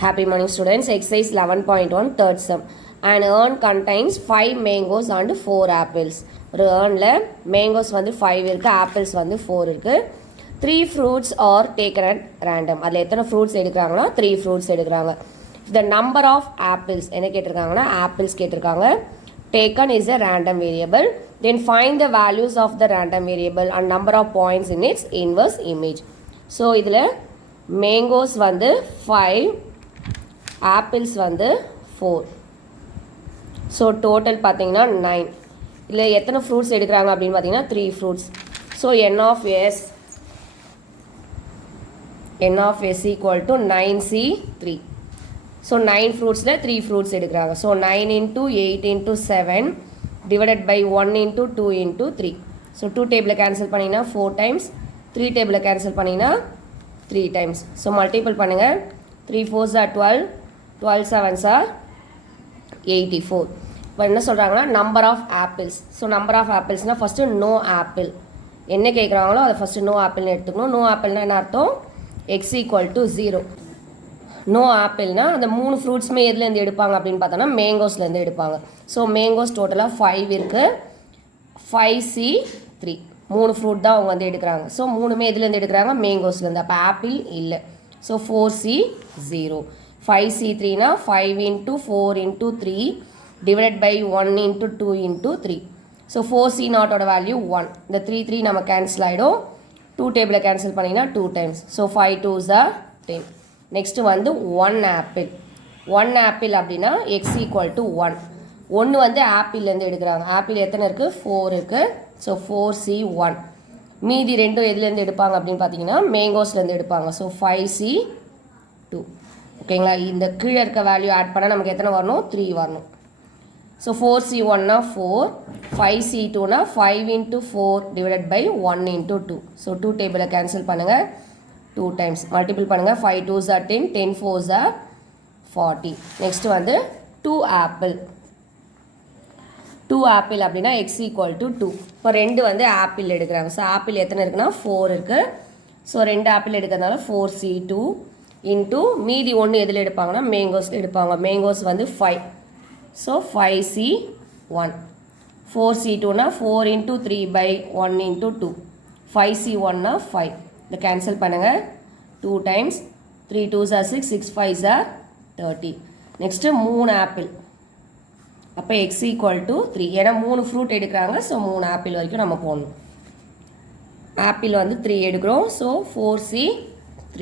Happy morning students. Exercise 11.1 third sum. An urn contains 5 mangoes and 4 apples. ஒரு urn-ல mangoes வந்து 5 இருக்கு, apples வந்து 4 இருக்கு. 3 fruits are taken at random. அதில் எத்தனை fruits எடுக்கிறாங்கன்னா 3 fruits எடுக்கிறாங்க. The number of apples என்ன கேட்டிருக்காங்கன்னா apples கேட்டிருக்காங்க. Taken is a random variable. Then find the values of the random variable and number of points in its inverse image. So இதில் mangoes வந்து 5, apples வந்து 4. So total பார்த்தீங்கன்னா 9. இதில் எத்தனை fruits எடுக்கிறாங்க அப்படின்னு பார்த்தீங்கன்னா 3 fruits. So n of s equal to 9c3. So 9 ஃப்ரூட்ஸில் 3 ஃப்ரூட்ஸ் எடுக்கிறாங்க. So 9 into 8 into 7 divided by 1 into 2 into 3. So 2 டேபிளை கேன்சல் பண்ணிங்கன்னா 4 டைம்ஸ், 3 டேபிளை கேன்சல் பண்ணிங்கன்னா 3 டைம்ஸ். ஸோ மல்டிபிள் பண்ணுங்கள். 3 4s are 12, 12 7s are 84. இப்போ என்ன சொல்கிறாங்கன்னா number of apples. So number of ஆப்பிள்ஸ்னால் ஃபஸ்ட்டு நோ ஆப்பிள் என்ன கேட்குறாங்களோ அதை ஃபஸ்ட்டு நோ ஆப்பிள்னு எடுத்துக்கணும். நோ ஆப்பிள்னா என்ன அர்த்தம்? X equal to 0. நோ ஆப்பிள்னால் அந்த 3 ஃப்ரூட்ஸுமே எதுலேருந்து எடுப்பாங்க அப்படின்னு பார்த்தோன்னா மேங்கோஸ்லேருந்து எடுப்பாங்க. ஸோ மேங்கோஸ் டோட்டலாக 5 இருக்குது, 5c3 3 ஃப்ரூட் தான் அவங்க வந்து எடுக்கிறாங்க. ஸோ 3மே எதுலேருந்து எடுக்கிறாங்க? மேங்கோஸ்லேருந்து. அப்போ ஆப்பிள் இல்லை. So 4c0. 5c3னா 5 into 4 into 3 divided by 1 into 2 into 3. So 4c நாட்டோட வேல்யூ 1. இந்த 3 நம்ம கேன்சல் ஆகிடும். 2 டேபிளை கேன்சல் பண்ணிங்கன்னா 2 times. So 5 2s are 10. Next வந்து 1 ஆப்பிள். 1 ஆப்பிள் அப்படின்னா எக்ஸ் ஈக்குவல் டு 1. 1 வந்து ஆப்பிள்லேருந்து எடுக்கிறாங்க. ஆப்பிள் எத்தனை இருக்குது? 4 இருக்குது. So 4c1. மீதி ரெண்டும் எதுலேருந்து எடுப்பாங்க அப்படின்னு பார்த்தீங்கன்னா மேங்கோஸ்லேருந்து எடுப்பாங்க. So 5c2. ஓகேங்களா? இந்த கீழே இருக்க வேல்யூ ஆட் பண்ணால் நமக்கு எத்தனை வரணும்? 3 வரணும். ஸோ 4c1னா 4, 5c2னா 5 into 4 divided by 1 into 2. So 2 டேபிளை கேன்சல் பண்ணுங்கள் 2 டைம்ஸ். மல்டிபிள் பண்ணுங்கள். 5 2s are 10, 10 4s are 40. Next வந்து 2 ஆப்பிள். 2 ஆப்பிள் அப்படின்னா எக்ஸ் ஈக்குவல் டு 2. இப்போ 2 வந்து ஆப்பிள் எடுக்கிறாங்க. ஸோ ஆப்பிள் எத்தனை இருக்குன்னா 4 இருக்குது. ஸோ 2 ஆப்பிள் எடுக்கிறதுனால 4c2 இன்ட்டு மீதி 1 எதில் எடுப்பாங்கன்னா மேங்கோஸ் எடுப்பாங்க. மேங்கோஸ் வந்து 5. So 5c1. 4c2னா 4 into 3 by 1 into 2. 5c1னா 5. இதை கேன்சல் பண்ணுங்கள் 2 times. 3 2s are 6, 6 5s are 30. Next 3 apple. அப்போ எக்ஸ் ஈக்குவல் டு 3. ஏன்னா 3 ஃப்ரூட் எடுக்கிறாங்க. ஸோ 3 ஆப்பிள் வரைக்கும் நம்ம போடணும். ஆப்பிள் வந்து 3 எடுக்கிறோம். So 4c3.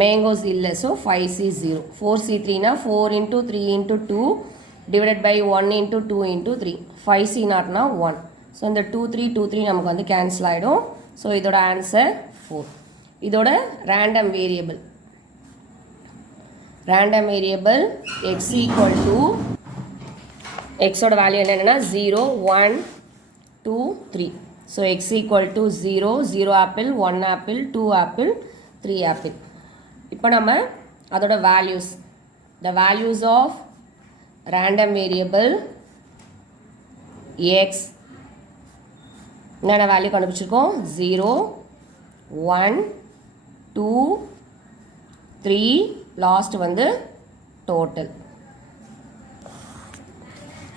மேங்கோஸ் இல்லை. So 5c0. 4c3னா 4 into 3 into 2 divided by 1 into 2 into 3. 5c நாட்னா 1. So இந்த 2 3 2 3 நமக்கு வந்து கேன்சல் ஆகிடும். ஸோ இதோட ஆன்சர் 4. இதோட random variable X equal to எக்ஸோட வேல்யூ என்னென்னா 0 1 2 3. So X equal to 0 0 apple, 1 apple, 2 apple, 3 apple. இப்போ நம்ம அதோட values, the values of random variable X என்னென்ன வேல்யூ கண்டுபிடிச்சிருக்கோம்? 0 1 2 3, லாஸ்ட் வந்து டோட்டல்.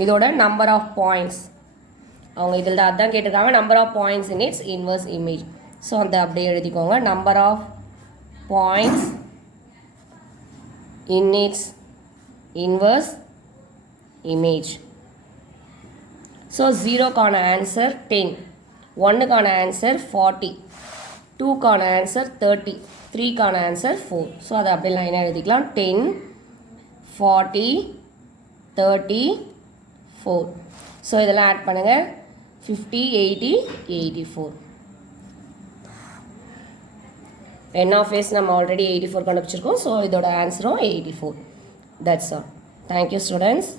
இதோட நம்பர் ஆஃப் பாயிண்ட்ஸ் அவங்க இதில் தான் அதான் கேட்டிருக்காங்க. Number of points in its inverse image. So அந்த அப்படியே எழுதிக்கோங்க. Number of points in its inverse image. So 0 கான ஆன்சர் 10, 1 கான ஆன்சர் 40, 2 கான ஆன்சர் 30, 3 கான ஆன்சர் 4. ஸோ அதை அப்படியே லைனாக எழுதிக்கலாம். 10 40 30 4. ஸோ இதெல்லாம் ஆட் பண்ணுங்கள். 50 80 84. n of s நம்ம ஆல்ரெடி 84 கண்டுபிடிச்சிருக்கோம். ஸோ இதோட ஆன்சரும் 84. That's all. Thank you students.